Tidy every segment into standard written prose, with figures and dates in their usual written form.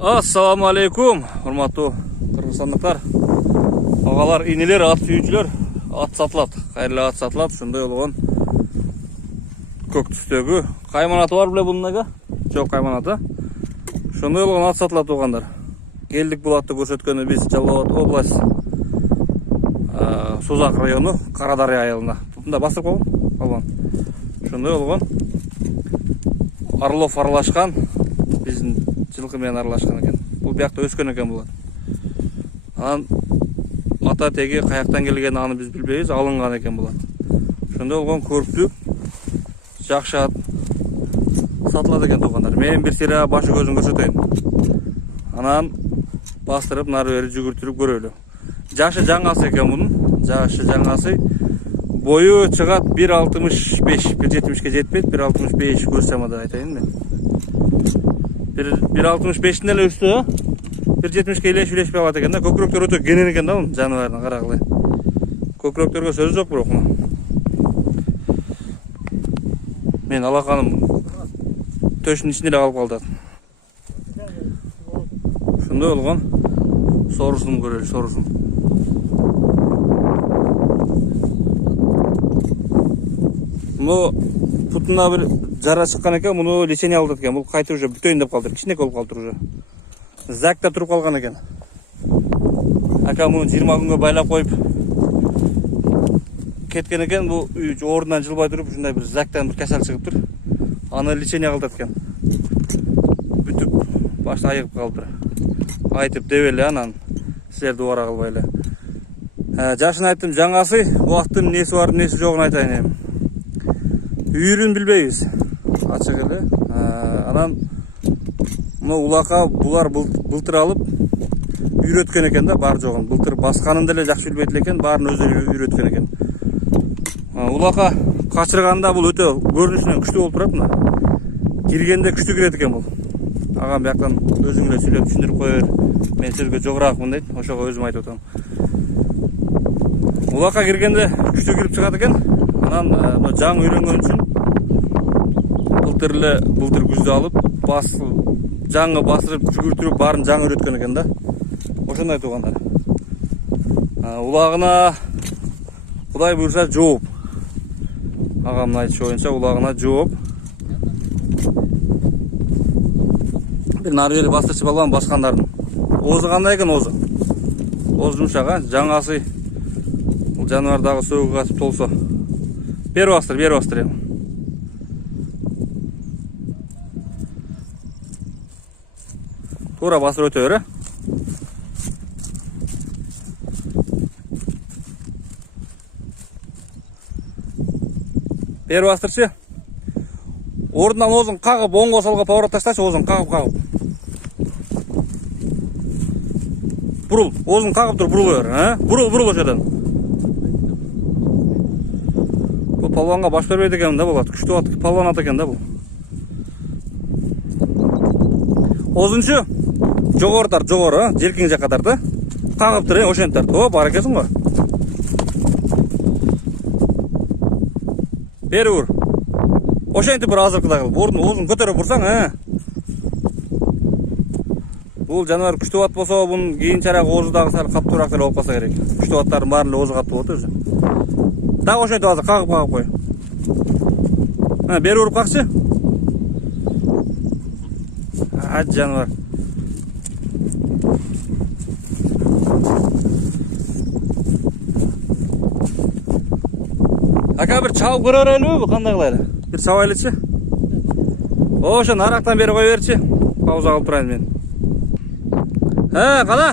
Assalamu alaikum, урматтуу кыргызстандыктар. Агалар, инелер, ат сүйүүчүлөр, ат сатылат. Кайрылуу ат сатылат. Ошондой болгон көк түстөгү кайманаты бар беле бунун ага? Жок, кайманаты. Ошондой болгон ат сатылат туугандар. Келдик бул атты көрсөткөнү биз Жалал Абад область Созак району Карадария айылына. Мында бастырып койгон алган. Ошондой болгон Орлов аралашкан, биздин жылкы менен аралашкан экен. Бул биякта өскөн экен бул ат. Анан ата теги каяктан келгенин аны биз билбейбиз, алынган экен бул ат. Ошондой болгон көрктүү жакшы ат сатылат экен туугандар. Мен бир сыйра башы көзүн көрсөтөйүн. Анан бастырып нары бери жүгүртүрүп көрөлү. Жашы жаңасы экен бунун. Жашы жаңасы. Бою чыгат 1.65, 1.70ке жетпейт, 1.65 көрсөмө айтайын мен. 1.65-тен эле үстү, 1.70ке илешпей алат экен да. Көкүрөктөр өтө кенен экен да бунун жаныбардын, карагылай. Көкүрөктөргө сөз жок бирок мына. Мен алаканым төшүнүн ичинде эле калып калды. Ошондой болгон сорусун көрөлү, сорусун. Муну путуна бир жара чыккан экен, муну лечение алды экен. Бул кайтып уже бүтөйүн деп калды. Кичинекей болуп калды уже. Закта туруп калган экен. Ака муну 20 күнгө байлап коюп кеткен экен. Бул ордунан жылбай туруп ушундай бир зактан бир касал чыгыптыр. Аны лечение кылдат экен. Бүтүп башта айыгып калыптыр. Айтып дебели анан силер дубара кылбай эле. Жашын айттым, жаңасы, убактын неси бар, неси жогун айтайын эми. Үйрүн билбейбиз. Ачык эле. Анан мына улака булар былтыр алып үйрөткөн экен да, бар жогун. Былтыр басканын деле жакшы билбейт экен, баарын өзү үйрөткөн экен. Улака качырганда бул өтө көрүнүшүнөн күчтүү болуп турат мына. Киргенде күчтүү кирет экен бул. Агам бияктан өзүң эле сүйлөп түшүндүрүп кое бер. Мен сөзгө жогоракмын дейт. Ошого өзүм айтып атам. Улака киргенде күчтүү кирип чыгат экен. Анан жаң үйрөнгөн үчүн былтыр күздө алып жаңы басырып жүгүртүрүп баарын жаң үйрөткөн экен да. Ошондой туугандар. Улагына Кудай буйрса жооп. Агамдын айтышы боюнча улагына жооп. Бир нары бери бастырчып алган баскандардын. Оозу кандай экен оозу? Ооз жумшак, жаңасы бул жаныбар дагы сөөгү катып толсо. Бери бастыр. Туура басып өтө бер. Бери бастырчы. Ордунан оозун кагып, оңго солго поворот таштачы, оозун кагып. Бурул, оозун кагып туруп бурул бер, Бурул ошодон. Бул палванга баш бербейт экен да бул ат. Күчтүү ат, палван ат экен да бул. Оозунчу жогору тарт, желкиң жакка тарт, кагып тур, ошентип тарт. О, бар экенсиң го. Бери бур. Ошентип бир азыркыдай кыл. Оозун көтөрүп бурсаң, Бул жаныбар күчтүү ат болсо, бунун кийинчерээк оозу дагы сал каптуураак эле болуп калса керек. Күчтүү аттардын баарын эле оозу катуу болот өзү. Дагы ошентип азыр кагып кой. Бери уруп какчы. Жаныбар. Ака бир чабып көрө берелиби, кандай кылайлы? Бир чабайлычы. Ошо нарактан бери кой берчи. Пауза кылып турайын мен. Кана?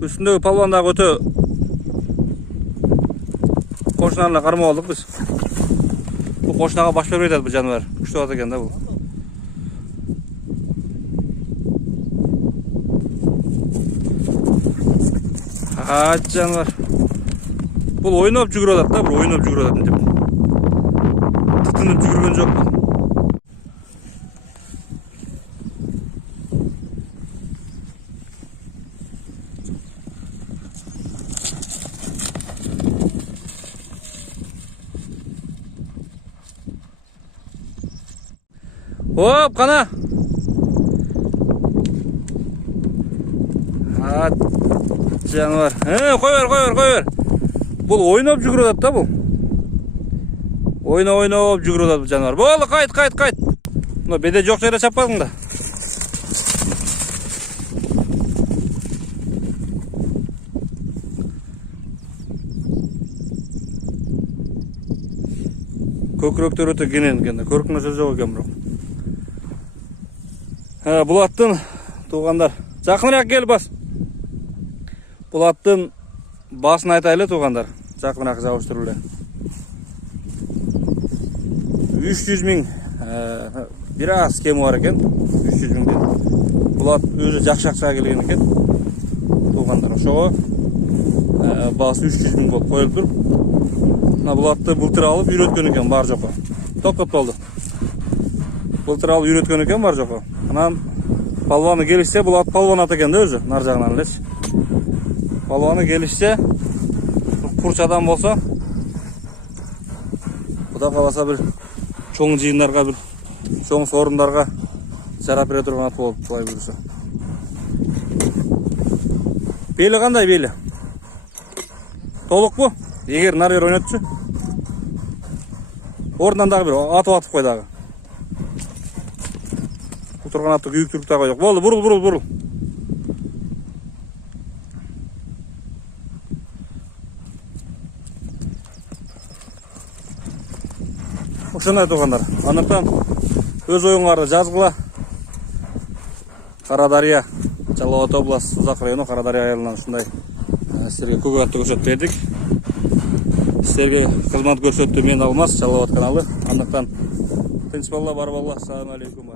Үстүндөгү палван дагы өтө кошуналарына кармап алдык биз. Бул кошунага баш бербейт бул жаныбар. Күчтүү ат экен да бул. Жаныбар. Бул ойноп жүгүрүп атат да, бул ойноп жүгүрүп атат деп. Тытынып жүгүргөн жок бул. Оп, қана. Ат жаныбар. Кой бер. Бул ойноп жүгүрүп атат да бул. Ойноп жүгүрүп атат бул жаныбар. Болду, кайт. Мына беде жок жерде чаппадың да. Көкіректер өте кенен екен, көркіңе сөз жоқ екен бұрын. Бұл аттың туғандар, жақынырақ кел бас. Бұл аттың басын айтайлы туғандар, жақынырақ жауыштырылды. 300 мың, бір аз кемі бар екен, 300 мыңден. Бұл ат өзі жақшақшыға келген екен, туғандар. Ошоға басы 300 мың болып қойылып тұр. Бұл атты былтыр алып үйреткен екен бар жоқы. Тоқтап болды. Былтыр алып үйреткен екен бар жоқы. Анан палваны келішсе, бұл ат палван ат екен де өзі, нар жағынан леш. Палваны келішсе, құрш адам болса, бұда қаласа бір чоң жиындарға, бір чоң сорындарға жарап бере тұрған ат болып қалай бүрісі. Белі қандай белі? Толық бұ? Егер нарер ойнатшы, орнынан дағы бір атып қой дағы. Отырған атты күйік түрік тағы жоқ. Болды, бұрыл. Ошындай туғандар. Анықтан өз ойынғарды жазғыла. Қарадария, Жалауат обласы, Созақ районы Қарадария айылынан ушундай сіздерге көк атты көрсетіп бердік. Сіздерге қызмет көрсетті мен Алмас, Жалауат каналы. Андықтан тынч болла, бар болла. Ассалауму алейкум.